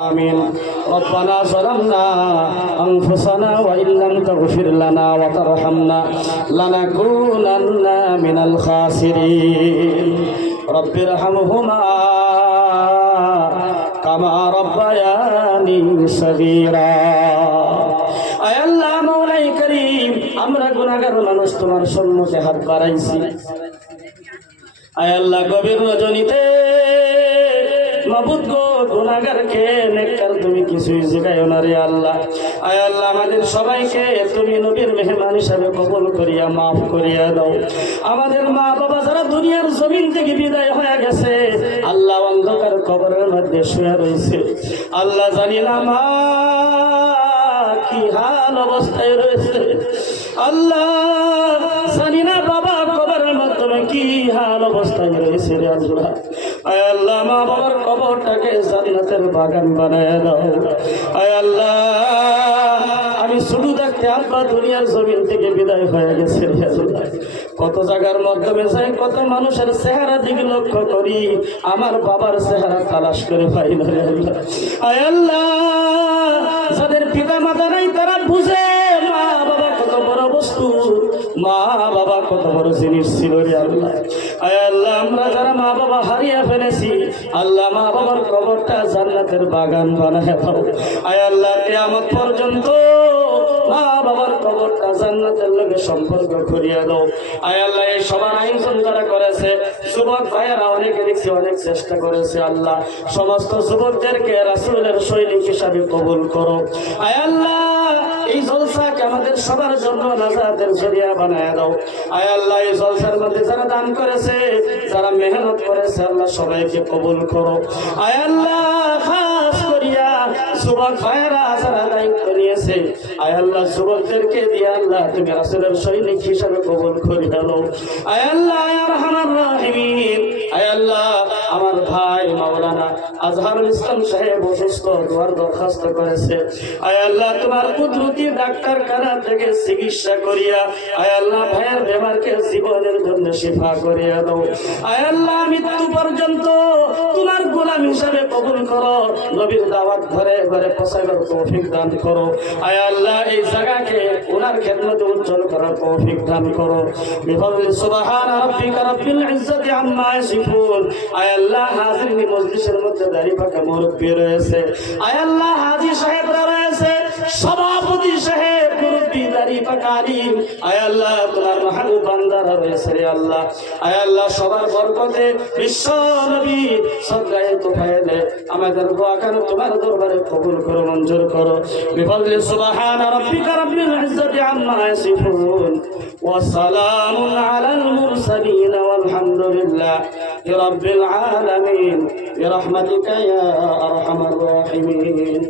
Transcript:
آمين. ربنا ظلمنا أنفسنا وإن لم تغفر لنا وترحمنا لنكونن من الخاسرين رب ارحمهما كما ربياني صغيرا আয় আল্লাহ মওলাই করিম, আমরা গুনাহগার মানুষ তোমার সম্মুখে হাত বাড়াইছি। আয় আল্লাহ গভীর রজনীতে মাবুদ গো গুনাহগারকে নেককার তুমি কিছুই জিগায়ো না রে আল্লাহ। আয় আল্লাহ আমাদের সবাইকে তুমি নবীর মেহমান হিসাবে কবুল করিয়া মাফ করিয়া দাও। আমাদের মা বাবা যারা দুনিয়ার জমিন থেকে বিদায় হয়ে গেছে আল্লাহ অন্ধকার কবরের মধ্যে শুয়ে রয়েছে, আল্লাহ জানি না মা কি হাল অবস্থায় রয়েছে, আল্লাহ জানি না বাবা কবরের মাধ্যমে কি হাল অবস্থায় রয়েছে রে আল্লাহ। আয় আল্লাহ মা বাবার কবরটাকে জান্নাতের বাগান বানায় দাও। আয় আল্লাহ আমি শুধু দেখতে আব্বা দুনিয়ার জমিন থেকে বিদায় হয়ে গেছে রে আল্লাহ। কত জায়গার মাধ্যমে যাই, কত মানুষের চেহারা দিকে লক্ষ্য করি, আমার বাবার চেহারা তালাশ করে পাই না রে আল্লাহ। আয় আল্লাহ যাদের পিতা মাতা নাই তারা বুঝে মা বাবা কত বড় বস্তু, মা বাবা কত বড় জিনিস ছিল রে আল্লাহ। আয় আল্লাহ আমরা যারা মা বাবা হারিয়ে ফেলেছি আল্লাহ মা বাবার কবরটা জান্নাতের বাগান বানায় দাও। আয় আল্লাহ কিয়ামত পর্যন্ত মা বাবার কবরটা জান্নাতের লগে সম্পর্ক করিয়া দাও। আয় আল্লাহ এই সবার আয়োজন যারা করেছে যুবক ভাইয়েরা অনেকে দেখছি অনেক চেষ্টা করেছে, আল্লাহ সমস্ত যুবকদেরকে রাসূলের সৈনিক হিসাবে কবুল করো। আয় আল্লাহ এই জলসাকে আমাদের সবার জন্য নাজাতের জরিয়া বানায় দাও। আয় আল্লাহ এই জলসার মধ্যে যারা দান করেছে, যারা মেহনত করেছে আল্লাহ সবাইকে কবুল করো। আয় আল্লাহ খাস করিয়া যুবক ভাইয়েরা যারা দায়িত্ব নিয়েছে আয় আল্লাহ যুবকদেরকে দিয়ে আল্লাহ তুমি রাসূলের সৈনিক হিসাবে কবুল করিয়া দাও। আয় আল্লাহ ইয়া আরহামার রাহিমিন, আয় আল্লাহ আমার ভাই মাওলানা আজহারুল ইসলাম সাহেব অসুস্থ, দোয়ার দরখাস্ত করেছে। আয় আল্লাহ তোমার কুদরতি ডাক্তার খানা থেকে চিকিৎসা করিয়া আয় আল্লাহ ভাইয়ের বেমারকে জীবনের জন্য শিফা করিয়া দাও। আয় আল্লাহ মৃত্যু পর্যন্ত তোমার গোলাম হিসাবে কবুল করো, নবীর দাওয়াত ঘরে ঘরে পৌঁছাবার তৌফিক দান করো। আয় আল্লাহ এই জায়গাকে ওনার খেদমতে উজ্জ্বল করার তৌফিক দান করো। বিফাদলি সুবহানা রাব্বিকা রাব্বিল ইজ্জাতি আম্মা ইয়াসিফুন। আয় আল্লাহ হাজিরিন মজলিসের মধ্যে দাড়ি পাকা মুরব্বি রয়েছে, আয় আল্লাহ হাজী সাহেবরা রয়েছে, সভাপতি সাহেব মুরব্বি দাড়ি পাকা আলিম, আয় আল্লাহ তোমার মাহবুব বান্দারা রয়েছে রে আল্লাহ। আয় আল্লাহ সবার বরকতে বিশ্ব নবী সদগায়ে তোফায়েলে আমাদের দোয়া কেন তোমার দরবারে কবুল করো, মঞ্জুর করো। বিফাদলি সুবহানা রাব্বিকা রাব্বিল ইজ্জাতি আম্মা ইয়াসিফুন ওয়া সালামুন আলাল মুরসালিন ওয়ালহামদুলিল্লাহি রাব্বিল আলামিন বিরহমাতিকা ইয়া আরহামার রাহিমিন।